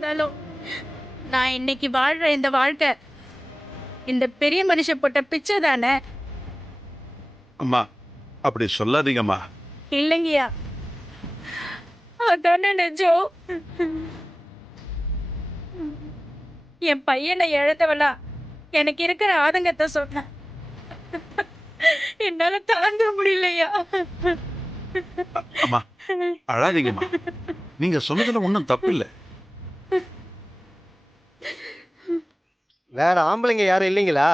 இருந்தாலும் நான் இன்னைக்கு வாழ்ற இந்த வாழ்க்கை இந்த பெரிய மனுஷன் போட்ட பிச்சை தானே. அம்மா அப்படி சொல்லாதீங்கம்மா. இல்லைங்கய்யா, அதானே நிஜம். என் பையனை இழந்தவளா எனக்கு இருக்கிற ஆதங்கத்தை சொன்ன. என்னால தாங்க முடியலையா. அம்மா அழாதீங்கம்மா. நீங்க சொன்னதுல ஒன்றும் தப்பில்லை. வேற ஆம்பளைங்க யாரும் இல்லைங்களா?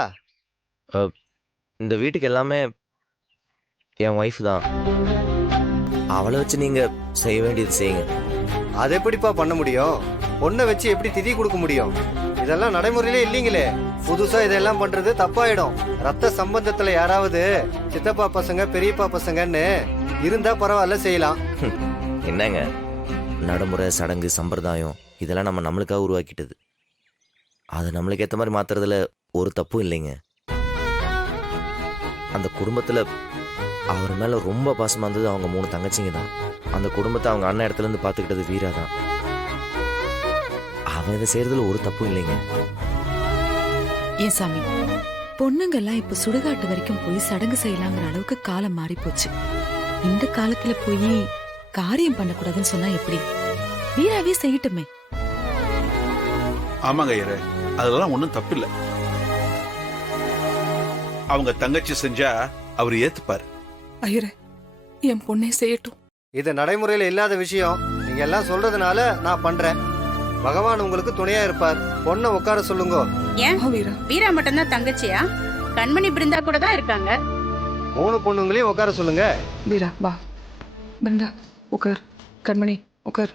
இந்த வீட்டுக்கு எல்லாமே என் ஒய்ஃப் தான். அவளை வச்சு நீங்க செய்ய வேண்டியது செய்யுங்க. அது எப்படிப்பா பண்ண முடியும்? பொண்ணை வச்சு எப்படி திதி கொடுக்க முடியும்? இதெல்லாம் நடைமுறையிலே இல்லைங்களே. புதுசா இதெல்லாம் பண்றது தப்பாயிடும். ரத்த சம்பந்தத்துல யாராவது சித்தப்பா பசங்க பெரியப்பா பசங்கன்னு இருந்தா பரவாயில்ல, செய்யலாம். என்னங்க, நடைமுறை சடங்கு சம்பிரதாயம் இதெல்லாம் நம்மளுக்காக உருவாக்கிட்டது. அது நம்மளுக்கு ஏற்ற மாதிரி மாத்துறதுல ஒரு தப்பும் இல்லைங்க. அந்த குடும்பத்துல அவர் மேல ரொம்ப பாசமா இருந்தது அவங்க 3 தங்கச்சிங்க தான். அந்த குடும்பத்தை அவங்க அண்ணன் இடத்துல இருந்து பாத்துக்கிட்டது வீரா தான். அவன் இதை செய்யறதுல ஒரு தப்பும் இல்லைங்க. ஏன் சாமி, பொண்ணுங்கெல்லாம் இப்ப சுடுகாட்டு வரைக்கும் போய் சடங்கு செய்யலாங்கிற அளவுக்கு காலம் மாறி போச்சு. இந்த காலத்துல போய் காரியம் பண்ணக்கூடாதுன்னு சொன்னா எப்படி? வீராவே செய்யட்டுமே. ஆமாங்க ஐயரே, அதெல்லாம் ஒன்றும் தப்பில்லை. அவங்க தங்கச்சி செஞ்சா அவர் ஏத்துப்பாரு. ஐயரே, என் பொண்ணே செய்யட்டும். இது நடைமுறையில இல்லாத விஷயம். நீங்க எல்லாம் சொல்றதுனால நான் பண்றேன். பகவான் உங்களுக்கு துணையா இருப்பார். பொண்ணை உட்கார சொல்லுங்க. ஏன் வீரா, வீரா மட்டும்தான் தங்கச்சியா? கண்மணி பிருந்தா கூட தான் இருக்காங்க. 3 பொண்ணுங்களையும் உட்கார சொல்லுங்க. வீரா வா. பிருந்தா உட்கார். கண்மணி உட்கார்.